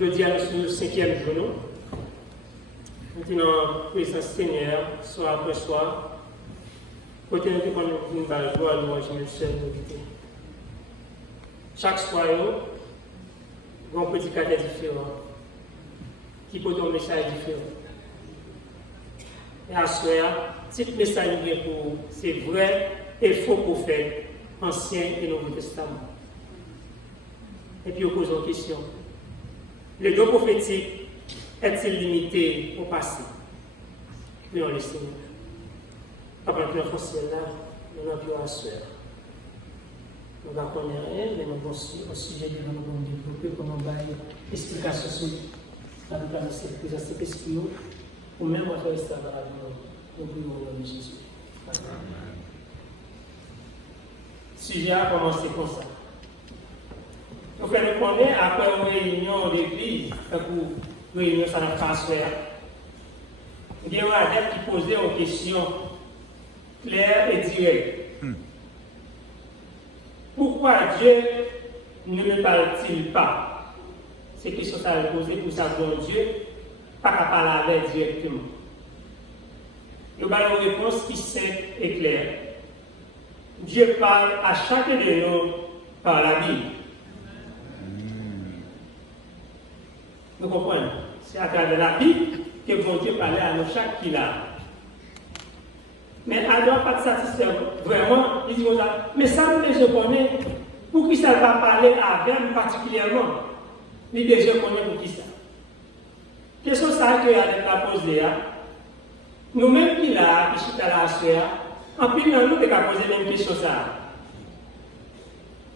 Je dis à nous le 5e jour, nous sommes en présence Seigneur, soir après soir, côté nous avons une balle joie, nous mangeons une seule nourriture. Chaque soir, nous avons un petit cadre différent, qui peut un message différent. Et à ce soir, petit message pour c'est vrai et faux prophètes, Ancien et Nouveau Testament. Et puis, on pose une question. Le don prophétique est-il limité au passé? Oui, on le sait. Après le foncier là, nous n'avons plus à soeur. Nous ne connaissons rien, mais nous avons un sujet de nous avons développé comment on va explication sur la présence de cet esprit, ou même à faire ça dans la vie. Nous prions au nom de Jésus. Amen. Le sujet a commencé comme ça. Donc, nous connaissons après une réunion d'église, pour réunion ça n'a pas à faire. Il y a un adepte qui posait une question claire et directe. Pourquoi Dieu ne me parle-t-il pas? C'est question que ça a posé pour ça que Dieu pas qu'à parler avec directement. Il y a une réponse qui est simple et claire. Dieu parle à chacun de nous par la Bible. Nous comprenons. C'est à travers la Bible que bon Dieu parlait à nous chaque qui l'a. Mais alors, pas de satisfaire vraiment, il dit ça. Mais ça, nous déjà connaît. Pour qui ça va parler avec nous particulièrement? Nous déjà connaît pour qui ça. Question ça que avec la posée, nous-mêmes qui l'a, qui chita la soeur, en plus, nous avons posé la même question ça.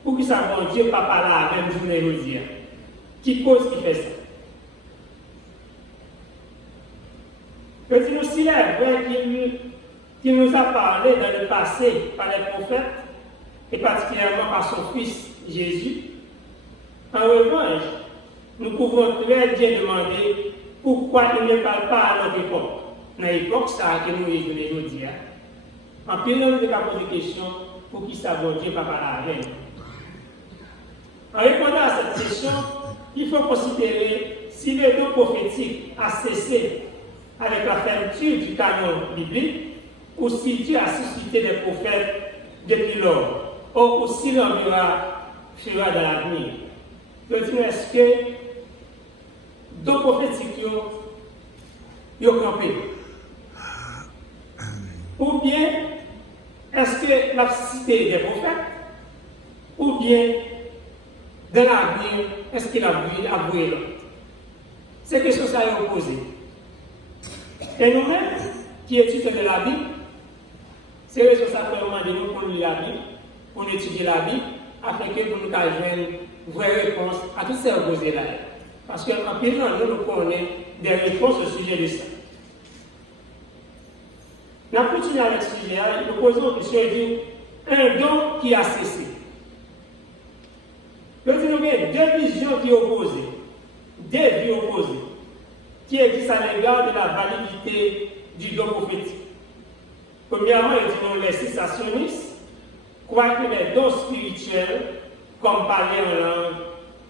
Pour qui ça, bon Dieu, pas parler avec nous, journée aujourd'hui. Qui cause qui fait ça? Que Dieu nous s'il est vrai qu'il nous a parlé dans le passé par les prophètes, et particulièrement par son Fils Jésus. En revanche, nous pouvons très bien demander pourquoi il ne parle pas à notre époque. Dans l'époque, ça que nous venons de dire. En plus, nous avons posé des questions pour qui ça va Dieu pas parler avec nous. En répondant à cette question, il faut considérer si le don prophétique a cessé avec la fermeture du canon biblique, ou si Dieu a suscité des prophètes depuis lors, ou s'il en fera dans l'avenir. Je dis, est-ce que deux prophétiques ont campé? Ou bien, est-ce que la cité des prophètes? Ou bien, dans l'avenir, est-ce qu'il a avoué l'autre? C'est question que ça est opposé. Et nous-mêmes, qui étudions de la Bible, c'est raison ça fait demander nous pour lire la Bible, pour étudier la Bible, afin que nous nous ayons une vraie réponse à toutes ces opposés-là. Parce qu'en plus, nous connaissons des réponses au sujet de ça. Nous continuons avec ce sujet-là, nous posons une question et disons un don qui a cessé. Nous disons bien deux visions qui opposent, deux vies opposées, qui existent à l'égard de la validité du don prophétique. Premièrement, ils disent les cessationnistes croient que les dons spirituels, comme parler en langue,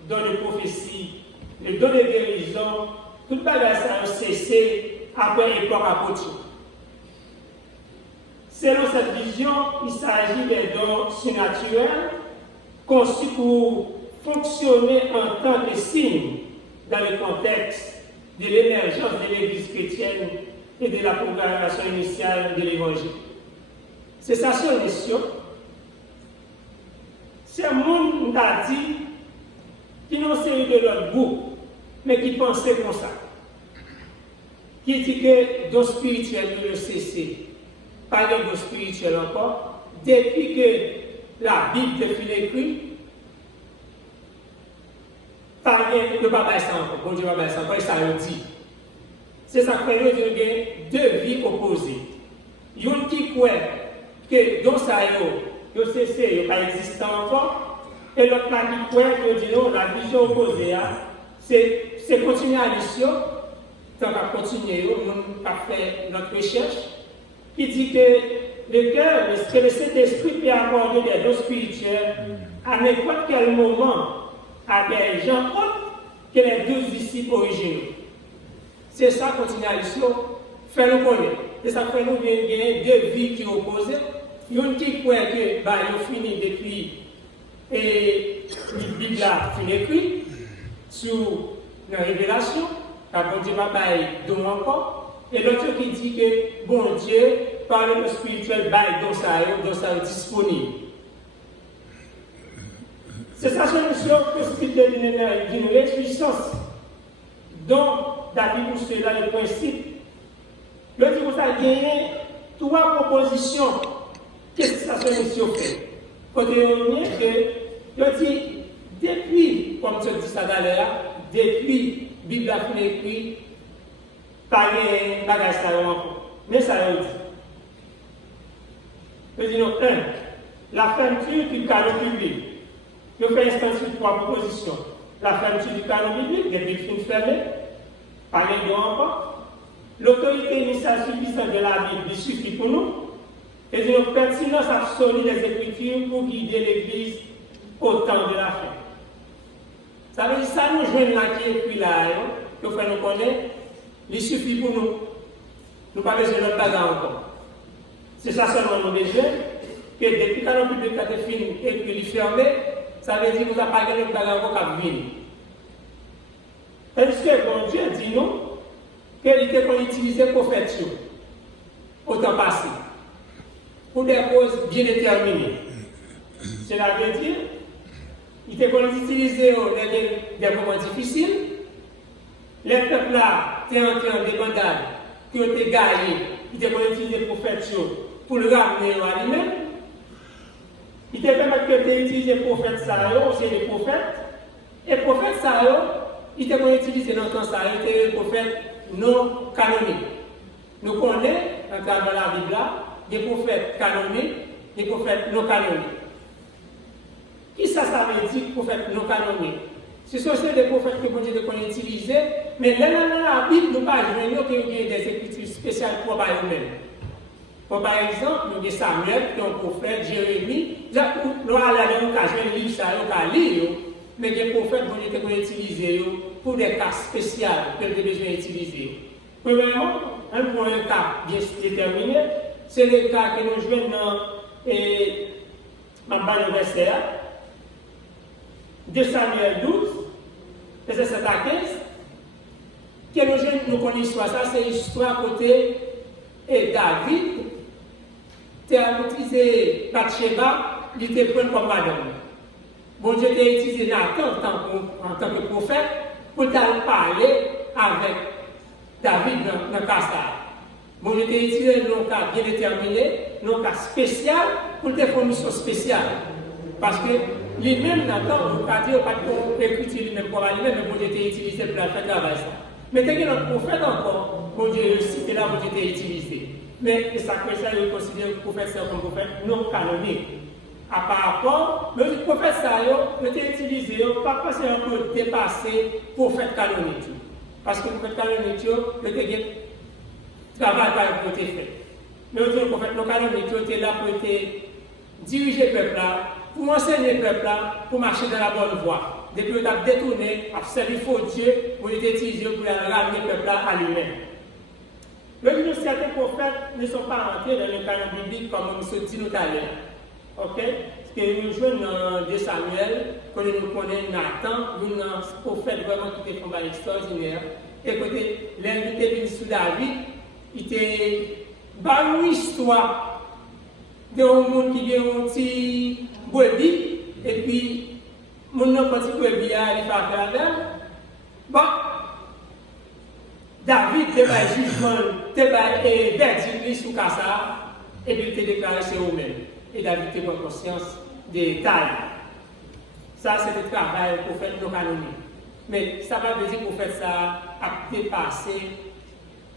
dons de prophétie, les dons de guérison, tout le bagage a cessé après l'époque apôtre. Selon cette vision, il s'agit des dons surnaturels conçus pour fonctionner en tant que signe dans le contexte de l'émergence de l'Église chrétienne et de la programmation initiale de l'Évangile. C'est ça son mission. C'est un monde qui a dit qui n'ont série de l'autre groupe, mais qui pensait comme ça. Qui dit que don spirituel ne cessé, pas de don spirituel encore, depuis que la Bible est écrite, pas rien de pas ça encore, bon Dieu pas ça encore, et ça le dit. C'est ça que nous avons deux vies opposées. Il y a qui croit que dans ça, il cessé, il pas existant encore, et l'autre là qui croit que dit non, la vision opposée, c'est continuer à mission, tant qu'à continuer, nous avons fait notre recherche, qui dit que le cœur, que le Saint-Esprit peut accorder des dons spirituels à n'importe quel moment à des gens autres que les 12 disciples originaux. C'est ça, continuation, faire nous connaître. Et ça fait nous gagner deux vies qui opposent. Une qui croit que bah, ils ont fini depuis et la Bible a fini écrit sur la révélation, car bon Dieu va bailler donc encore. Et l'autre qui dit que bon Dieu, par le spirituel, baille dans ça disponible. C'est sa solution que le spirituel d'une réjouissance dont David pour cela le principe. Le dit vous avez gagné trois propositions. Qu'est-ce que sa solution fait? Côté on est que le dit depuis, comme tu dis ça d'ailleurs, depuis Bible a fini écrit, pas de bagage ça encore. Mais ça le dit. Je dis non, la fermeture du canon public. Je fais instance sur trois propositions. La fermeture du canon biblique, des Bibles fermées, pas les droits encore. L'autorité initiale suffisante de la Bible, il suffit pour nous. Et une pertinence absolue des Écritures pour guider l'Église au temps de la fin. Ça veut dire ça, nous jouons là qui est puis là, que nous connaître, il suffit pour nous. Nous n'avons pas besoin de notre bagage encore. C'est ça seulement nous besoin, que depuis que le canon public a été fini et puis il est fermé, ça veut dire que vous n'avez pas gagné le bagage encore qui vient. Tandis que bon Dieu dit nous, qu'il était qu'on utilisait pour faire tout, au temps passé, pour des causes bien déterminées. Cela veut dire, il était qu'on utilisait des moments difficiles, les peuples là, étaient entrés en débandade, qui ont été gagnés, il était qu'on utilisait pour faire tout, pour le ramener à lui-même. Il était permis que tu utilises les prophètes, c'est les prophètes, et les prophètes, il était qu'on utilise dans le temps, c'était les prophètes non canoniques. Nous connaissons, à travers la Bible, des prophètes canoniques, des prophètes non canoniques. Qui ça veut dire, prophètes non canoniques? Ce sont des prophètes que Dieu a utilisés, mais là, dans la Bible, nous ne pouvons pas qu'il y ait des écritures spéciales pour eux-mêmes. Par exemple, nous avons Samuel, qui est un prophète, Jérémie, nous allons dans le cas, je vais lire ça, nous lire, mais des prophètes qui ont été utilisés pour des cas spéciaux que nous avons besoin d'utiliser. Premièrement, un cas bien déterminé, c'est le cas que nous jouons dans le verset 2 Samuel 12, verset 7 à 15, que nous connaissons ça, c'est l'histoire côté David. Tu as utilisé Bathsheba, il était pris comme madame. Bon Dieu t'a utilisé Nathan en tant que prophète pour parler avec David dans le cas ça. Bon Dieu t'a utilisé un cas bien déterminé, un cas spécial pour te faire une mission spéciale. Parce que lui-même, Nathan, on ne peut pas écrire lui-même pour lui-même, mais bon Dieu t'a utilisé pour faire travail ça. Mais tu as notre prophète encore, bon Dieu cité là, bon Dieu t'a utilisé. Mais ça que ça, il considère le prophète comme prophète non canonique. À par rapport, le prophète ça, il était utilisé, pas parce qu'on peut dépasser le prophète canonique. Parce que le prophète canonique, il était travail par été fait. Mais le prophète non canonique, il était là pour diriger le peuple là, pour enseigner le peuple là, pour marcher dans la bonne voie. Depuis qu'il a détourné, a servi faux Dieu, pour l'utiliser pour ramener le peuple là à lui-même. Le certains prophètes ne sont pas entrés dans le canon biblique comme on se dit tout à l'heure. Ok? Parce que nous jouons dans 2 Samuel, quand nous connaissons Nathan, nous avons un prophète vraiment qui était un extraordinaire. Et côté, l'invité venu sous David, il était une histoire d'un monde qui vient un petit brebis, et puis, mon nom petit brebis, il fait affaire avec. Bon. David te fait jugement, te fait verdict sur Kassa, et puis il te déclaré c'est eux-mêmes. Et David te prend conscience des détails. Ça, c'est le travail pour faire nos canoniques. Mais ça ne veut pas dire pour faire ça à dépasser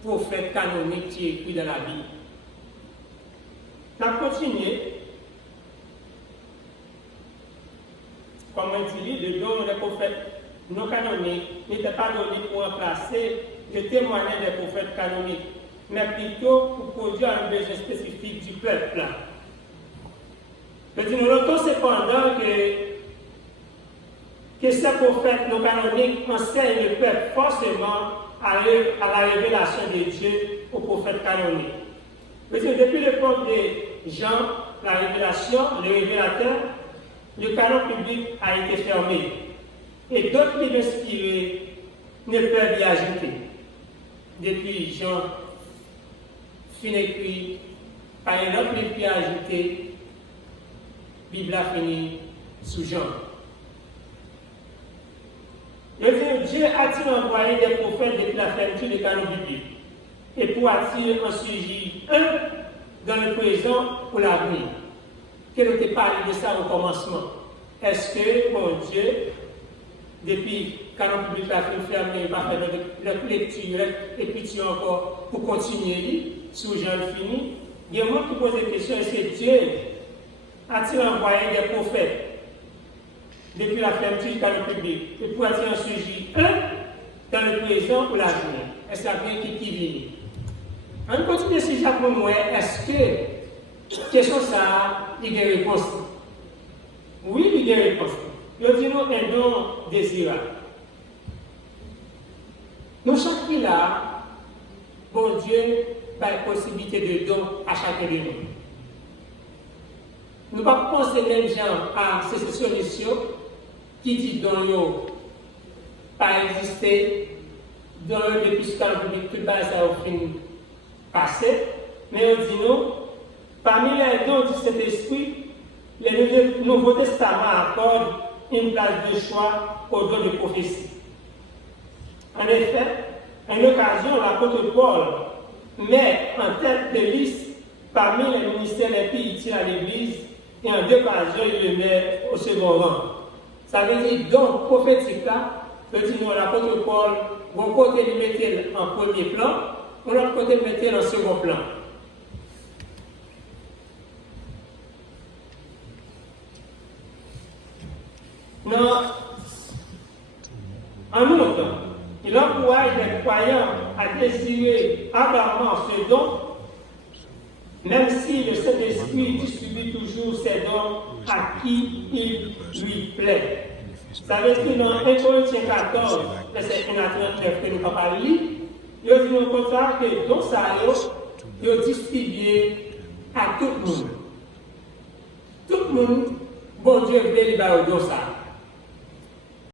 le prophète canonique qui est écrit dans la Bible. On va continuer. Comme on dit, le don des prophètes non canoniques n'était pas donné pour remplacer le témoignage des prophètes canoniques, mais plutôt pour produire un besoin spécifique du peuple. Nous notons cependant que que ces prophètes non canoniques enseignent le peuple forcément à la révélation de Dieu aux prophètes canoniques. Parce que depuis l'époque de Jean, la révélation, le révélateur, le canon public a été fermé. Et d'autres livres inspirés ne peuvent y ajouter. Depuis Jean, fin écrit, par un autre livre qui a ajouté, Bible a fini sous Jean. Dieu a-t-il envoyé des prophètes depuis la fermeture des canons bibliques? Et pourra-t-il en surgir un dans le présent ou l'avenir? Quel n'était pas de ça au commencement? Est-ce que, mon Dieu, depuis le canon public a fait fermé, il va faire notre lecture, l'écriture encore pour continuer, sous Jean fini? Il y a un monde qui pose des questions, est-ce que Dieu a-t-il envoyé des prophètes depuis la fermeture du canon public? Et pourra-t-il en surgir un dans le présent ou l'avenir? Est-ce qu'il y a bien qui vient? On continue ce sujet pour moi. Est-ce que question ça, il y a des réponses? Oui, il y a des réponses. Je dis nous un don désirable. Nous chacun là, bon Dieu, a une possibilité de don à chacun de nous. Nous ne pouvons pas penser même gens à ces solutions qui dit don pas exister dans le puisqu'en public tout le monde ça offre passé, mais on dit nous, parmi les dons du Saint-Esprit, le Nouveau Testament accorde une place de choix au don de prophétie. En effet, à une occasion, l'apôtre Paul met en tête de liste parmi les ministères les plus utiles à l'Église et en deux occasions, il le met au second rang. Ça veut dire don prophétique là, veut dire l'apôtre Paul, d'un côté, il mettait en premier plan, de l'autre côté, il mettait en second plan. Non, en outre, il encourage les croyants à désirer ardemment ce don, même si le Saint-Esprit distribue toujours ses dons à qui il lui plaît. Ça veut dire dans 1 Corinthiens 14, verset 1 à 39, que nous avons parlé, il dit au contraire que dons ça, il est distribué à tout le monde. Tout le monde, bon Dieu veut libérer au don ça.